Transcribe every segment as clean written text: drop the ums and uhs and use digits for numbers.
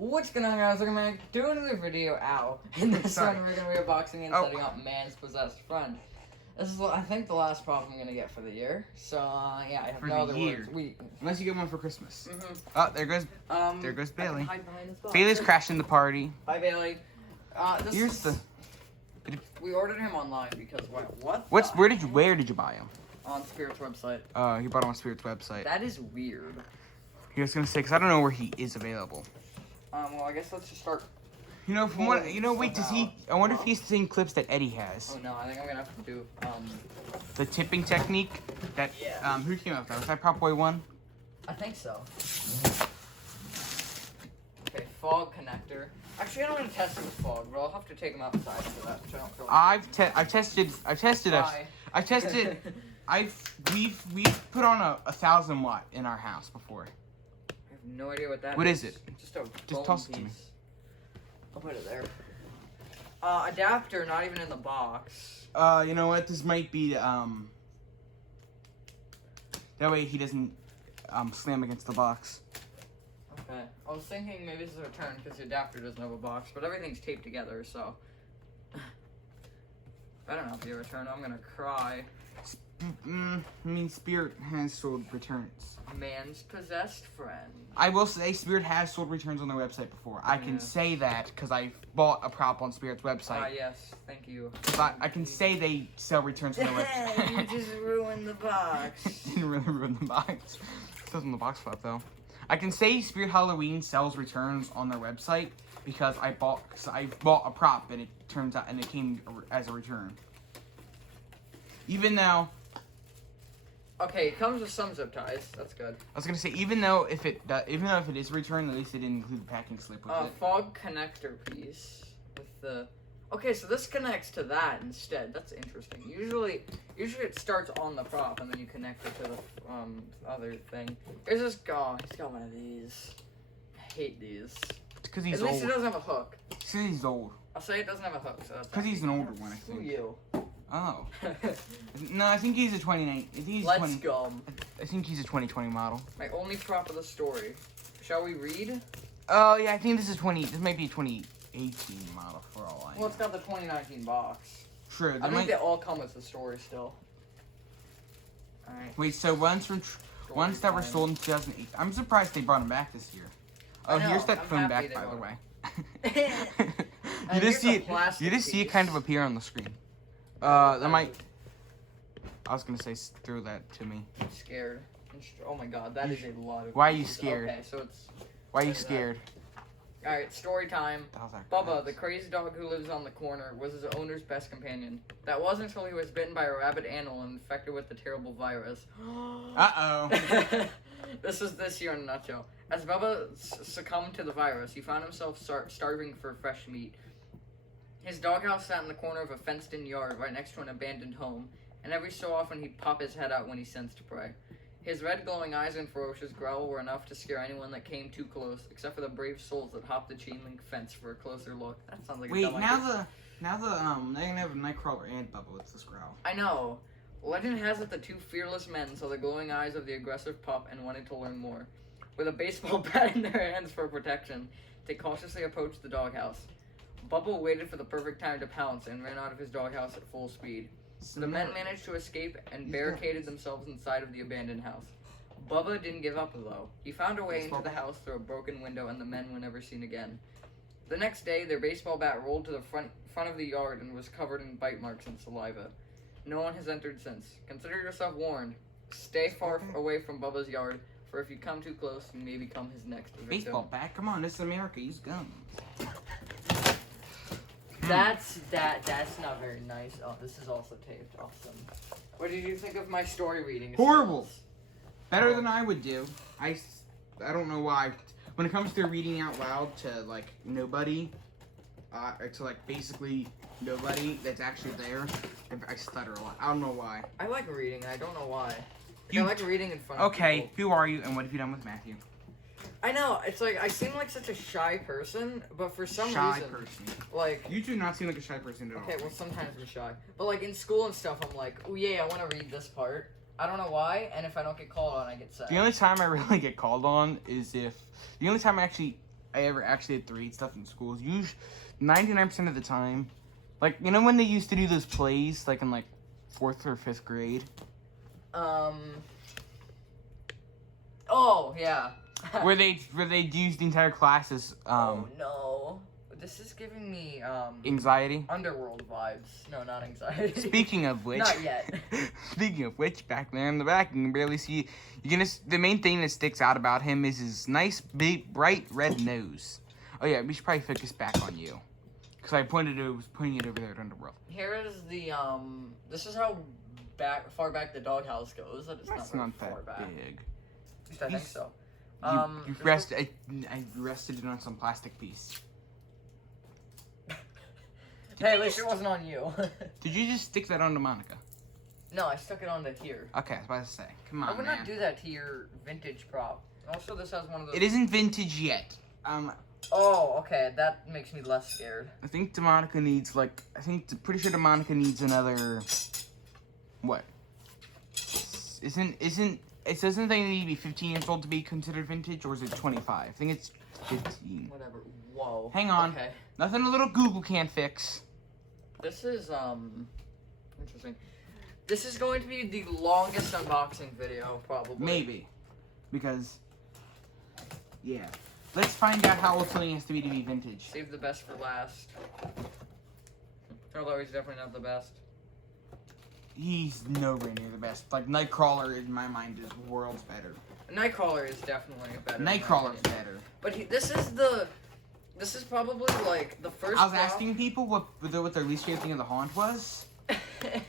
What's going on, guys? We're gonna do another video. In this one, we're gonna be unboxing and setting up Man's Possessed Friend. This is, I think, the last prop I'm gonna get for the year. So, yeah, I have no other words. Unless you get one for Christmas. Mm-hmm. There goes Bailey. Well. Bailey's crashing the party. Hi, Bailey. Here's we ordered him online because what? Where did you buy him? On Spirit's website. He bought him on Spirit's website. That is weird. He was gonna say, because I don't know where he is available. Well, I guess let's just start. You know, from what wait, does he? I wonder if he's seen clips that Eddie has. Oh no, I think I'm gonna have to do the tipping technique that who came up with that? Was that Prop Boy 1? I think so. Okay, fog connector. Actually, I don't want to test it with fog, but I'll have to take him outside for that. Which I don't feel like I've tested. We've put on a 1,000 watt in our house before. I have no idea what that is. What is it? Just toss it to me. I'll put it there. Adapter, not even in the box. You know what? This might be that way he doesn't slam against the box. Okay. I was thinking maybe this is a return because the adapter doesn't have a box, but everything's taped together, so I don't know if you return. I'm gonna cry. I mean, Spirit has sold returns. Man's Possessed Friend. I will say Spirit has sold returns on their website before. I can say that because I bought a prop on Spirit's website. Yes, thank you. But I can say they sell returns on their website. You just ruined the box. Didn't really ruin the box. It says on the box flap though. I can say Spirit Halloween sells returns on their website because I bought a prop and it turns out and it came as a return. Even though. Okay, it comes with some zip ties. That's good. I was gonna say even though if it is a return, at least it didn't include the packing slip with it. Fog connector piece with the. Okay, so this connects to that instead. That's interesting. Usually it starts on the prop and then you connect it to the other thing. Here's this guy. He's got one of these. I hate these. It's because he's old. At least it doesn't have a hook. It's because he's old. I'll say it doesn't have a hook, so that's because he's an older one, I think. Who you? Oh. No, I think he's a 2019. Let's go. I think he's a 2020 model. My only prop of the story. Shall we read? Oh, yeah, I think this might be a 2018 model for all I know. Well, it's got the 2019 box. True. I think they all come with the story still. Alright. Wait, so ones that were sold in 2008. I'm surprised they brought them back this year. Oh, here's that phone back, by the way. You just see it kind of appear on the screen. That might. I was gonna say throw that to me. I'm scared. Oh my god, that is a lot of. Why are you scared? Okay, so it's. Why are you scared? Alright, story time. Bubba, the crazy dog who lives on the corner, was his owner's best companion. That wasn't until he was bitten by a rabid animal and infected with the terrible virus. Uh-oh. This is this year in a nutshell. As Bubba succumbed to the virus, he found himself starving for fresh meat. His doghouse sat in the corner of a fenced-in yard right next to an abandoned home, and every so often he'd pop his head out when he sensed prey. His red glowing eyes and ferocious growl were enough to scare anyone that came too close, except for the brave souls that hopped the chain-link fence for a closer look. That sounds like a dumb idea. Now they're gonna have a Nightcrawler and Bubba with this growl. I know. Legend has it the two fearless men saw the glowing eyes of the aggressive pup and wanted to learn more. With a baseball bat in their hands for protection, they cautiously approached the doghouse. Bubba waited for the perfect time to pounce and ran out of his doghouse at full speed. The men managed to escape and barricaded themselves inside of the abandoned house. Bubba didn't give up, though. He found a way into the house through a broken window, and the men were never seen again. The next day, their baseball bat rolled to the front of the yard and was covered in bite marks and saliva. No one has entered since. Consider yourself warned. Stay far away from Bubba's yard, for if you come too close, you may become his next victim. Baseball bat? Come on, this is America. Use guns. That's not very nice. Oh, this is also taped. Awesome. What did you think of my story reading? Horrible. Better than I would do. I don't know why. When it comes to reading out loud to like nobody, to like basically nobody that's actually there, I stutter a lot. I don't know why. I like reading. I don't know why. I like reading in front of people. Okay, who are you and what have you done with Matthew? I know, it's like, I seem like such a shy person, but for some reason... Shy person. Like... You do not seem like a shy person at all. Okay, well, sometimes I'm shy. But, like, in school and stuff, I'm like, oh, yeah, I want to read this part. I don't know why, and if I don't get called on, I get sad. The only time I really get called on is if... The only time I actually I ever actually had to read stuff in schools. 99% of the time. Like, you know when they used to do those plays, like in like 4th or 5th grade? Oh, yeah. where they use the entire class as, oh, no. This is giving me, anxiety? Underworld vibes. No, not anxiety. Speaking of which... Not yet. Speaking of which, back there in the back, you can barely see... The main thing that sticks out about him is his nice, big, bright red nose. Oh, yeah, we should probably focus back on you. Because I was pointing it over there at Underworld. Here is the, this is how far back the doghouse goes. That's not that back. big. At least I think so. I rested it on some plastic piece. Hey, at least it wasn't on you. Did you just stick that onto Monica? No, I stuck it onto here. Okay, I was about to say. Come on, I would not do that to your vintage prop. Also, this has one of those... It isn't vintage yet. Oh, okay. That makes me less scared. I think DeMonica needs, like... Pretty sure DeMonica needs another... What? It doesn't they need to be 15 years old to be considered vintage, or is it 25? I think it's 15. Whatever. Whoa. Hang on. Okay. Nothing a little Google can't fix. This is, interesting. This is going to be the longest unboxing video, probably. Maybe. Because, yeah. Let's find out how old something has to be vintage. Save the best for last. Although he's definitely not the best. He's nowhere near the best. Like, Nightcrawler, in my mind, is worlds better. Nightcrawler is definitely better. Nightcrawler's better. But this is probably, like, the first I was asking people what their least favorite thing of the haunt was.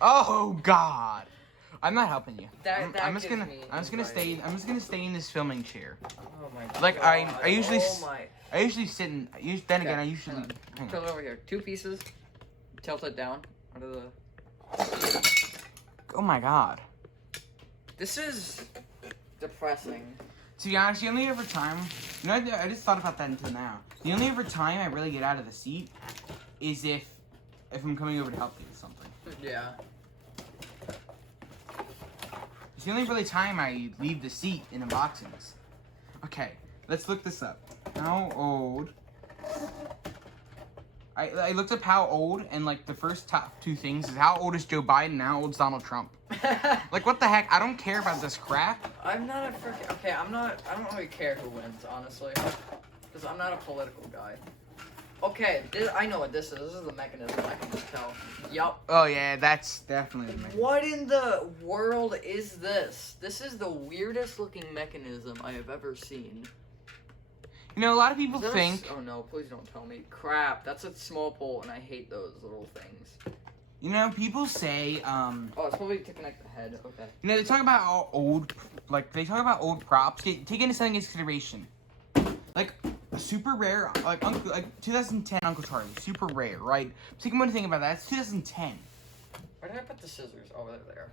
Oh God! I'm not helping you. I'm just gonna stay in this filming chair. Oh my God. Like I usually sit in. Then again, I usually. Tilt it over here. 2 pieces. Tilt it down under the. Oh my God. This is depressing. To be honest, the only ever time, I just thought about that until now. The only ever time I really get out of the seat is if I'm coming over to help you with something. Yeah. It's the only really time I leave the seat in unboxings. Okay, let's look this up. How old? I looked up how old, and like the first top 2 things is how old is Joe Biden and how old is Donald Trump. Like, what the heck? I don't care about this crap. I'm not a freaking... Okay, I don't really care who wins, honestly. Because I'm not a political guy. Okay, I know what this is. This is the mechanism, I can just tell. Yup. Oh, yeah, that's definitely the mechanism. What in the world is this? This is the weirdest looking mechanism I have ever seen. You know, a lot of people think... Oh, no, please don't tell me. Crap, that's a small pole, and I hate those little things. You know, people say, Oh, it's probably to connect the head. Okay. You know, they talk about old props. Take into something into consideration. Like, super rare, like 2010 Uncle Charlie. Super rare, right? Take one thing about that. It's 2010. Where did I put the scissors? Oh, they're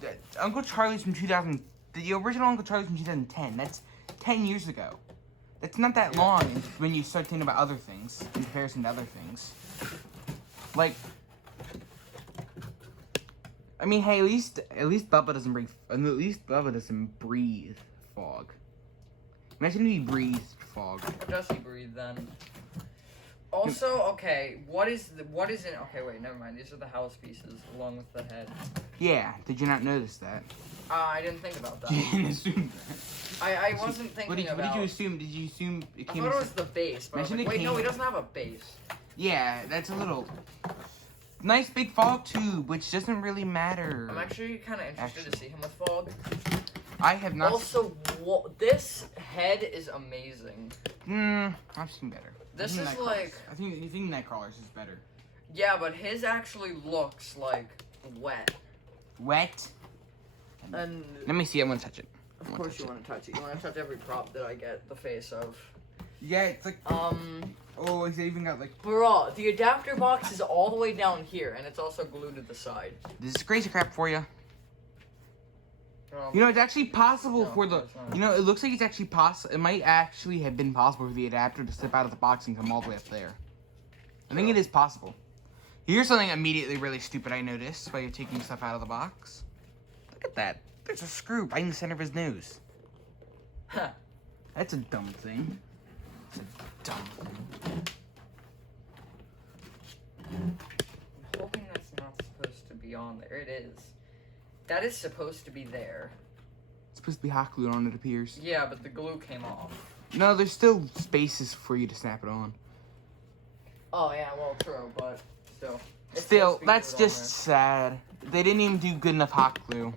there. Uncle Charlie's from 2000. The original Uncle Charlie's from 2010. That's 10 years ago. That's not that long when you start thinking about other things in comparison to other things. Like, I mean, hey, at least Bubba doesn't breathe fog. Imagine if he breathed fog. Or does he breathe then? Also, okay, what is in? Okay, wait, never mind. These are the house pieces along with the head. Yeah, did you not notice that? I didn't think about that. You didn't assume that. I wasn't thinking about. What did you assume? Did you assume it came? I thought it was the base. But like, wait, no, he doesn't have a base. Yeah, that's a little nice big fog tube, which doesn't really matter. I'm actually kind of interested to see him with fog. I have not. Also, this head is amazing. I've seen better. This is like. I think Nightcrawler's is better. Yeah, but his actually looks like wet. Wet. And let me see. I want to touch it. Of course you want to touch it. You want to touch every prop that I get the face of. Yeah, it's like. Oh, it's even got like. Bro, the adapter box is all the way down here, and it's also glued to the side. This is crazy crap for you. You know, it's actually possible for the. You know, it looks like it's actually possible. It might actually have been possible for the adapter to slip out of the box and come all the way up there. I think it is possible. Here's something immediately really stupid I noticed while you're taking stuff out of the box. Look at that. There's a screw right in the center of his nose. Huh. That's a dumb thing. It's a on. There it is. That is supposed to be there. It's supposed to be hot glued on, it appears. Yeah, but the glue came off. No, there's still spaces for you to snap it on. Oh, yeah, well, true, but still. Still, that's just sad. They didn't even do good enough hot glue.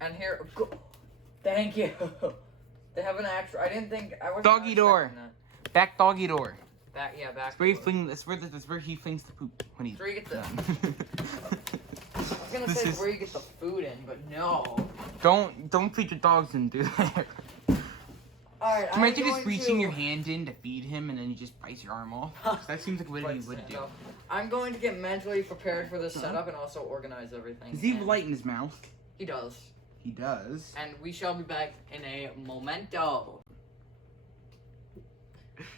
And here, thank you. They have an actual, I didn't think, I wasn't Doggy door. that. Back doggy door. Back, yeah, back. That's where, that's where he flings the poop when he's where you get the, done. I was gonna say where you get the food in, but no. Don't feed your dogs in, do that. Alright, Can you imagine just reaching your hand in to feed him and then you just bites your arm off? That seems like what he would do. I'm going to get mentally prepared for this setup and also organize everything. Does he have light in his mouth? He does. He does. And we shall be back in a momento.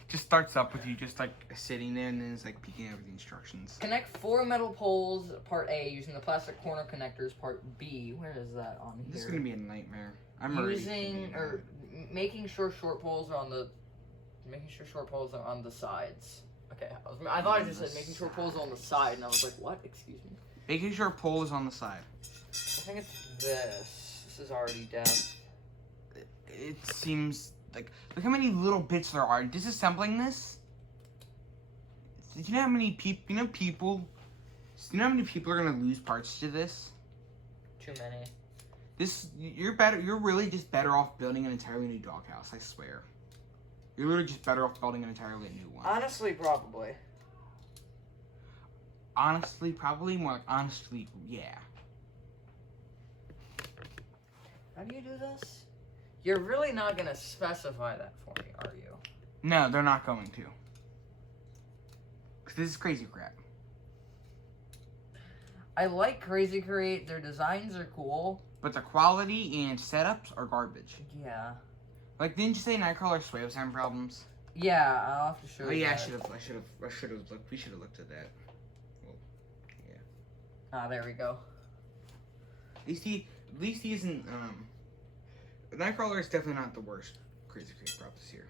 Just starts up with you just like sitting there and then it's like peeking over the instructions. Connect 4 metal poles, part A, using the plastic corner connectors, part B. Where is that on here? This is gonna be a nightmare. Making sure short poles are on the sides. Okay, I thought I just said making sure poles are on the side, and I was like, what? Excuse me. Making sure pole is on the side. I think it's this. This is already death. It seems like, look how many little bits there are. Disassembling this. Do you know how many people? Do you know how many people are gonna lose parts to this? Too many. You're really just better off building an entirely new doghouse. I swear. You're literally just better off building an entirely new one. Honestly, probably. Honestly, probably more like honestly, yeah. How do you do this? You're really not gonna specify that for me, are you? No, they're not going to. Cause this is crazy crap. I like Crazy Create. Their designs are cool. But the quality and setups are garbage. Yeah. Like, didn't you say Nightcrawler Sway was having problems? Yeah, I'll have to show you. Oh yeah, that. I should have looked. We should have looked at that. Well, yeah. Ah, there we go. At least he isn't. Nightcrawler is definitely not the worst Crazy Create prop this year.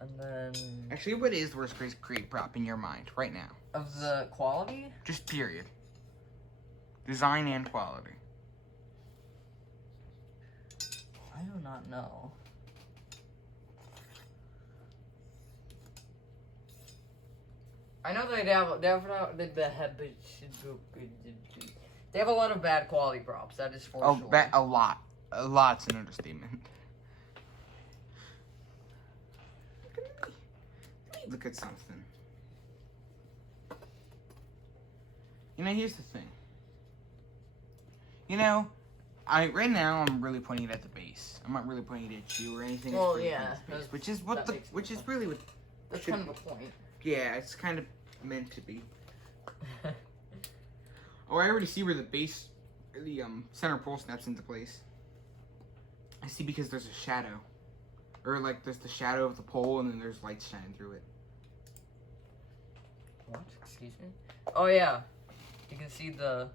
And then. Actually, what is the worst Crazy Create prop in your mind right now? Of the quality? Just period. Design and quality. I do not know. I know they have a lot of bad quality props. That is for sure. A lot. A lot's an understatement. Look at something. You know, here's the thing. You know, right now I'm really pointing it at the base. I'm not really pointing it at you or anything. Well, yeah, base, which is really what. That's kind of the point. Yeah, it's kind of meant to be. Oh, I already see where the center pole snaps into place. I see because there's a shadow, or like there's the shadow of the pole, and then there's light shining through it. What? Excuse me? Oh yeah, you can see the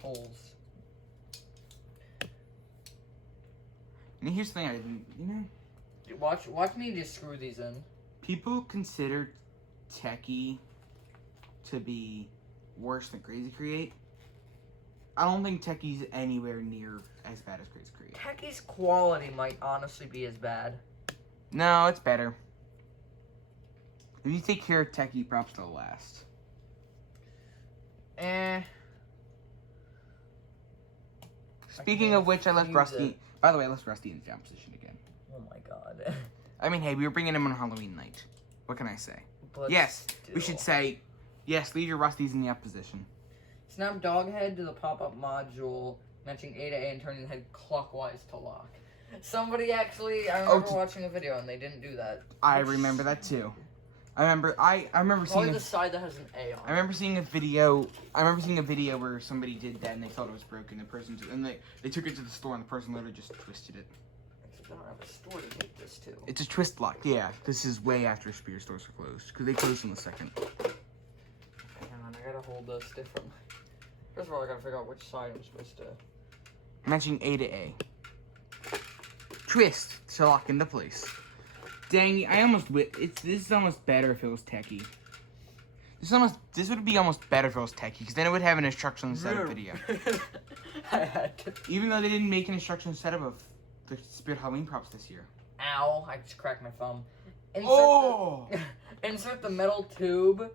holes. And here's the thing, I didn't, you know. Watch me just screw these in. People consider Techie to be worse than Crazy Create. I don't think Techie's anywhere near as bad as Crazy Create. Techie's quality might honestly be as bad. No, it's better. If you take care of Techie, props they'll last. Speaking of which, I left Rusty. By the way, I left Rusty in the jump position again. Oh my god. I mean, hey, we were bringing him on Halloween night. What can I say? But yes, still. we should say, yes, leave your Rusties in the up position. Snap dog head to the pop-up module, matching A to A and turning the head clockwise to lock. Somebody actually, I remember watching a video and they didn't do that. I remember that too. I remember seeing the side that has an A on. I remember seeing a video. Where somebody did that and they thought it was broken. They took it to the store and the person literally just twisted it. I don't have a store to make this to. It's a twist lock. Yeah, this is way after Spear stores are closed because they closed in the second. Hang on, I gotta hold this differently. First of all, I gotta figure out which side I'm supposed to. Matching A to A. Twist to lock into place. Dang, this is almost better if it was Techie. This would be almost better if it was techie, because then it would have an instruction set of video. I had to. Even though they didn't make an instruction set of the Spirit Halloween props this year. Ow! I just cracked my thumb. Insert the metal tube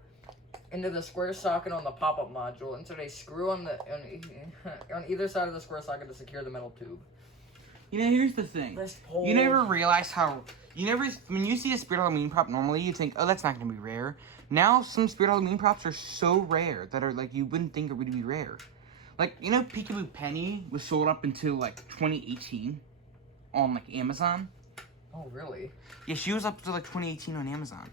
into the square socket on the pop-up module. Insert a screw on either side of the square socket to secure the metal tube. You know, here's the thing. You never realize how... When you see a Spirit Halloween prop, normally you think, oh, that's not going to be rare. Now, some Spirit Halloween props are so rare that are, like, you wouldn't think it would be rare. Like, you know, Peekaboo Penny was sold up until, like, 2018 on, like, Amazon. Oh, really? Yeah, she was up to, like, 2018 on Amazon.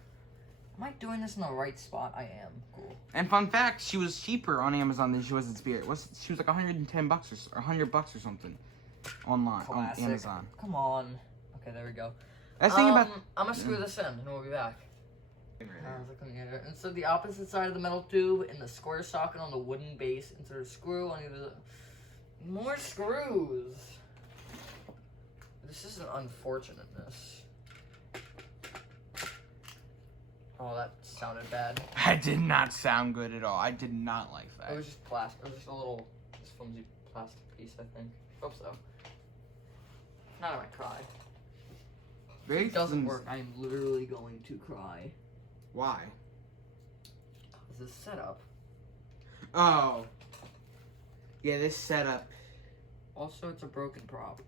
Am I doing this in the right spot? I am. Cool. And fun fact, she was cheaper on Amazon than she was in Spirit. She was like $110 or $100 or something online on Amazon. Come on. Okay, there we go. That's the thing about... I'm gonna screw this in, and we'll be back. Insert the opposite side of the metal tube in the square socket on the wooden base. Insert a screw on either. More screws. This is an unfortunateness. Oh, that sounded bad. That did not sound good at all. I did not like that. It was just plastic. It was just a little, flimsy plastic piece, I think. Hope so. Not if I cry. If it doesn't work, I'm literally going to cry. Why? This is setup. Oh. Yeah, this setup. Also, it's a broken prop.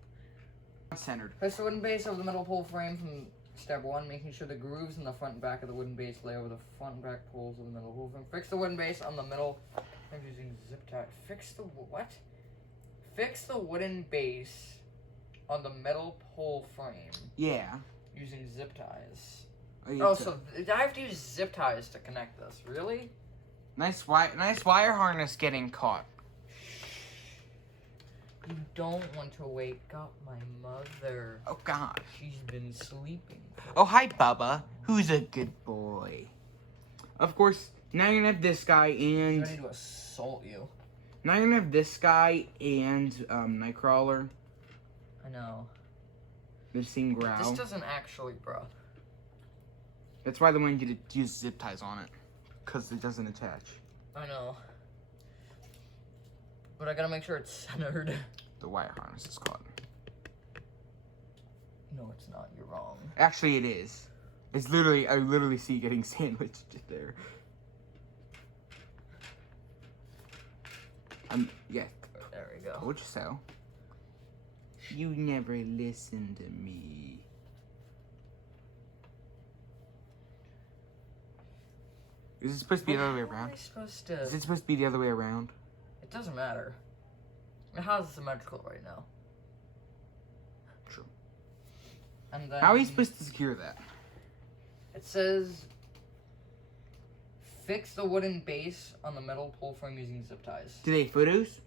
Centered. Place the wooden base over the metal pole frame from step 1, making sure the grooves in the front and back of the wooden base lay over the front and back poles of the metal pole frame. Fix the wooden base on the middle. I'm using zip tie. Fix the what? Fix the wooden base on the metal pole frame. Yeah. Using zip ties. Oh, so I have to use zip ties to connect this. Really? Nice wire harness getting caught. You don't want to wake up my mother. Oh, God. She's been sleeping. Oh, hi, Bubba. Who's a good boy? Of course, now you're gonna have this guy and... Ready to assault you. Now you're gonna have this guy and Nightcrawler. I know. The same growl. This doesn't actually, bro. That's why they wanted you to use zip ties on it. Because it doesn't attach. I know. But I gotta make sure it's centered. The wire harness is caught. No, it's not. You're wrong. Actually, it is. It's literally, I literally see it getting sandwiched there. Yeah. There we go. Told you so. You never listen to me. Is it supposed to be the other way around? Is it supposed to be the other way around? It doesn't matter. How's it symmetrical right now? True. And then how are you supposed to secure that? It says, fix the wooden base on the metal pole frame using zip ties. Do they have photos?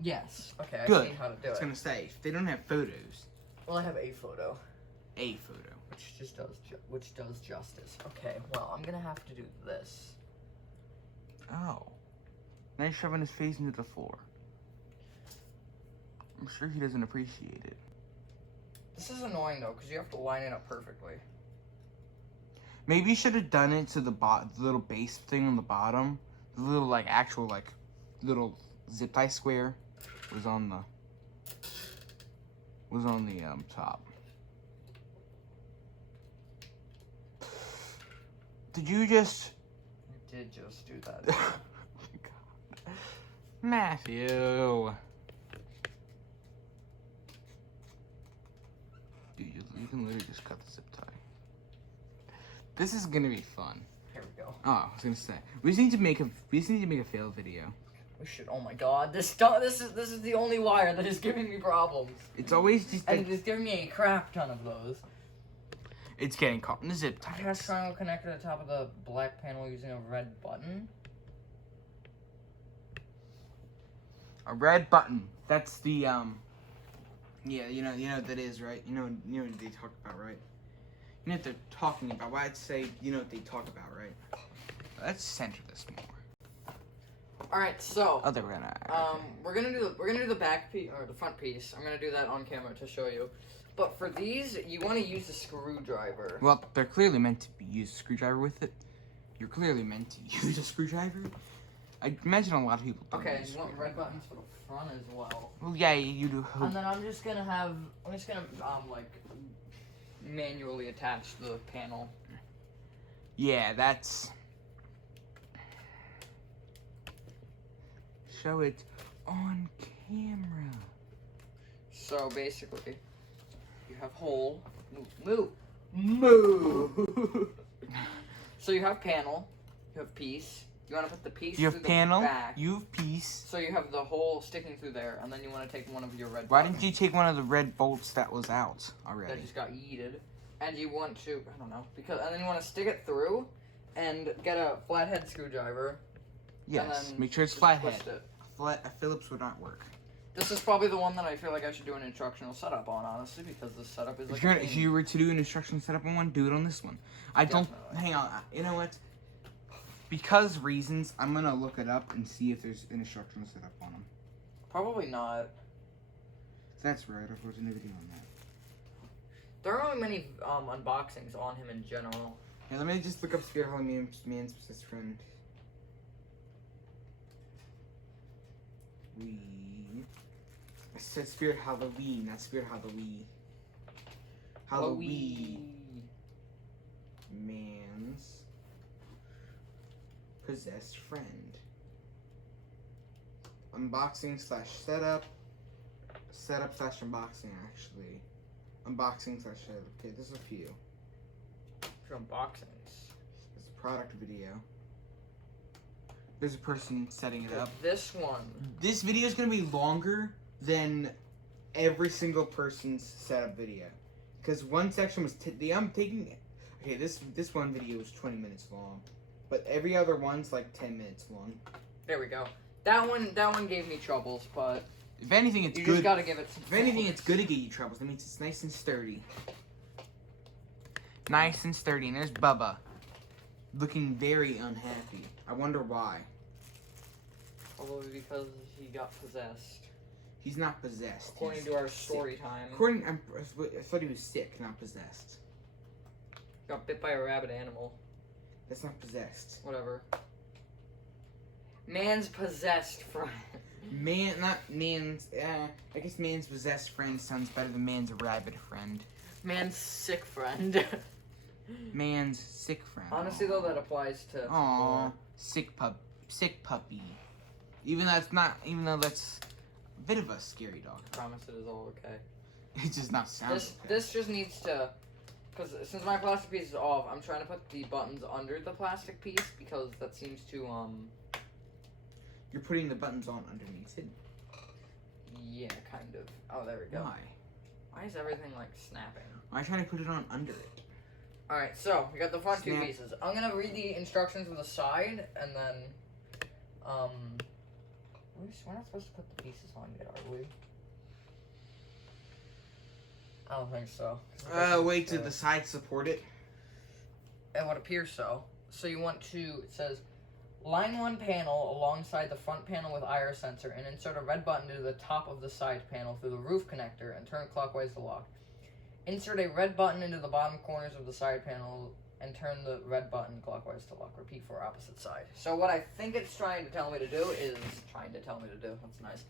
Yes. Okay, Good. I see how to do it. I was gonna say, if they don't have photos. Well, I have a photo. A photo. Which does justice. Okay, well, I'm gonna have to do this. Oh. Now he's shoving his face into the floor. I'm sure he doesn't appreciate it. This is annoying, though, because you have to line it up perfectly. Maybe you should have done it to the little base thing on the bottom. The little, like, actual, like, little zip tie square was on the top. Did you just... I did just do that. Oh my God. Matthew. Dude, you can literally just cut the zip tie. This is gonna be fun. Here we go. Oh, I was gonna say we just need to make a fail video. We should. Oh my God, this is the only wire that is giving me problems. It's always just. And it's giving me a crap ton of those. It's getting caught in the zip ties. Attach triangle connector to the top of the black panel using a red button. A red button. That's the Yeah, you know what that is, right? You know what they talk about, right? You know what they're talking about. Why I'd say you know what they talk about, right? Let's center this more. All right, so oh, they're gonna. we're gonna do the back piece or the front piece. I'm gonna do that on camera to show you. But for these, you want to use a screwdriver. Well, they're clearly meant to be used a screwdriver with it. You're clearly meant to use a screwdriver. I imagine a lot of people don't. Okay, you want red buttons for the front as well. Well, yeah, you do. And then I'm just gonna like manually attach the panel. Yeah, that's. Show it on camera. So basically, you have hole. Move. So you have panel. You have piece. You want to put the piece. You have through panel. The back. You have piece. So you have the hole sticking through there, and then you want to take one of your red. Why didn't you take one of the red bolts that was out already? That just got yeeted, and you want to, I don't know, and then you want to stick it through, and get a flathead screwdriver. Yes. Make sure it's flathead. A Phillips would not work. This is probably the one that I feel like I should do an instructional setup on, honestly, because the setup is like. If you were to do an instructional setup on one, do it on this one. Definitely. Hang on. You know what? Because reasons, I'm gonna look it up and see if there's an instructional setup on them. Probably not. That's right. I've watched a video on that. There aren't many unboxings on him in general. Yeah, let me just look up Spirit Hollow Man's best friend. I said Spirit Halloween, not Spirit Halloween. Halloween. Man's possessed friend. Unboxing / setup. Setup / unboxing, actually. Unboxing / setup. Okay, there's a few. For unboxings. It's a product video. There's a person setting it up. This one. This video is going to be longer than every single person's setup video. Because one section was... I'm taking... Okay, this one video was 20 minutes long. But every other one's like 10 minutes long. There we go. That one gave me troubles, but... If anything, it's good. You just gotta give it some If anything, it's good to get you troubles. That means it's nice and sturdy. Nice and sturdy. And there's Bubba. Looking very unhappy. I wonder why. Probably because he got possessed. He's not possessed. According to our story time. I thought he was sick, not possessed. Got bit by a rabid animal. That's not possessed. Whatever. Man's possessed friend. I guess man's possessed friend sounds better than man's rabid friend. Man's sick friend. Man's sick friend. Honestly, though, that applies to. Aww, sick puppy. Even though that's a bit of a scary dog. I promise it is all okay. It does not sound okay. This just needs to, because since my plastic piece is off, I'm trying to put the buttons under the plastic piece because that seems to You're putting the buttons on underneath it. Yeah, kind of. Oh, there we go. Why? Why is everything like snapping? Why trying to put it on under it? Alright, so we got the front two pieces. I'm gonna read the instructions on the side and then we're not supposed to put the pieces on yet, are we? I don't think so. Wait, did the side support it? It would appear so. So you want to, it says, line one panel alongside the front panel with IR sensor and insert a red button to the top of the side panel through the roof connector and turn clockwise to lock. Insert a red button into the bottom corners of the side panel and turn the red button clockwise to lock. Repeat for opposite side. So what I think it's trying to tell me to do that's nice,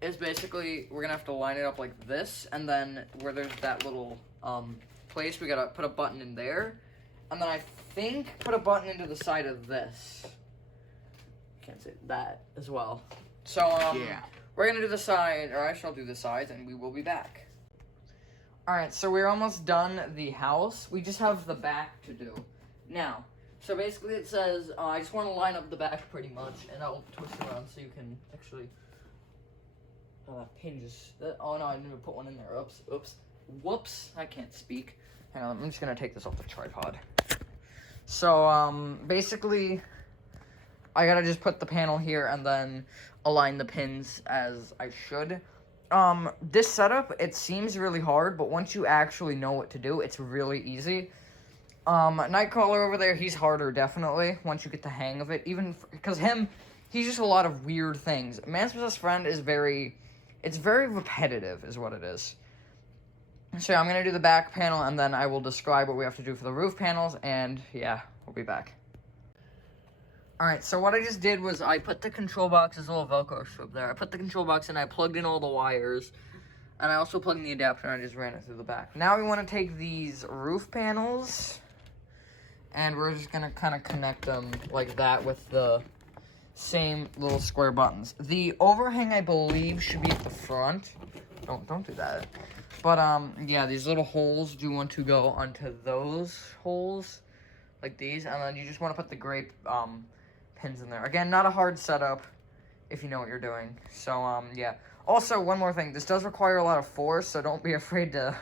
is basically we're going to have to line it up like this, and then where there's that little place, we got to put a button in there, and then I think put a button into the side of this. Can't say that as well. So, yeah. We're going to do the side, or I shall do the sides, and we will be back. Alright, so we're almost done the house. We just have the back to do. Now, so basically it says, I just want to line up the back pretty much, and I'll twist it around so you can actually... hinges. Oh no, I need to put one in there. Oops. Whoops. I can't speak. Hang on, I'm just going to take this off the tripod. So, basically, I gotta just put the panel here and then align the pins as I should. This setup, it seems really hard, but once you actually know what to do, it's really easy. Nightcrawler over there, he's harder, definitely, once you get the hang of it. Even, because he's just a lot of weird things. Man's Possessed Friend is very repetitive, is what it is. So yeah, I'm gonna do the back panel, and then I will describe what we have to do for the roof panels, and yeah, we'll be back. Alright, so what I just did was I put the control box, there's a little Velcro strip there. I put the control box in, I plugged in all the wires, and I also plugged in the adapter, and I just ran it through the back. Now we want to take these roof panels, and we're just gonna kind of connect them like that with the same little square buttons. The overhang, I believe, should be at the front. Don't do that. But, yeah, these little holes do want to go onto those holes, like these, and then you just want to put the gray, pins in there. Again, not a hard setup if you know what you're doing. So, yeah. Also, one more thing. This does require a lot of force, so don't be afraid to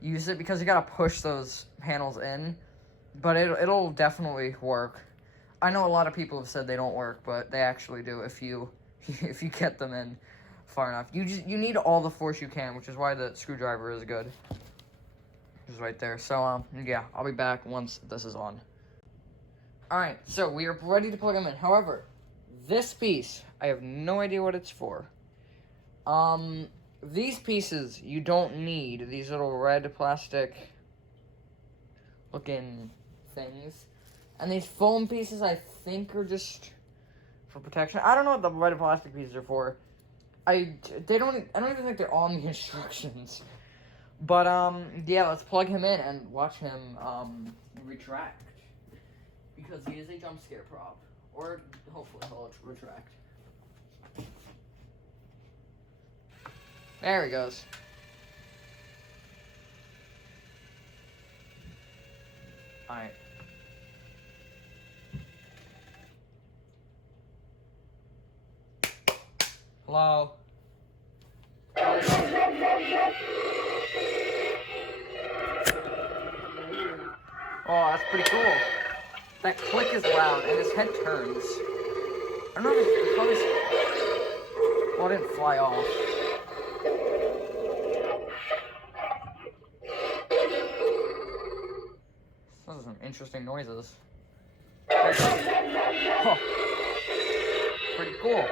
use it, because you gotta push those panels in. But it'll definitely work. I know a lot of people have said they don't work, but they actually do if you if you get them in far enough. You need all the force you can, which is why the screwdriver is good. Just right there. So, yeah, I'll be back once this is on. Alright, so we are ready to plug them in. However, this piece, I have no idea what it's for. These pieces you don't need. These little red plastic looking things. And these foam pieces, I think, are just for protection. I don't know what the red plastic pieces are for. I don't even think they're on the instructions. But, yeah, let's plug him in and watch him, retract. Because he is a jump scare prop. Or, hopefully, he'll retract. There he goes. Alright. Hello? Oh, that's pretty cool. That click is loud, and his head turns. I don't know if it's probably... Well, it didn't fly off. Those are some interesting noises. Oh. Pretty cool.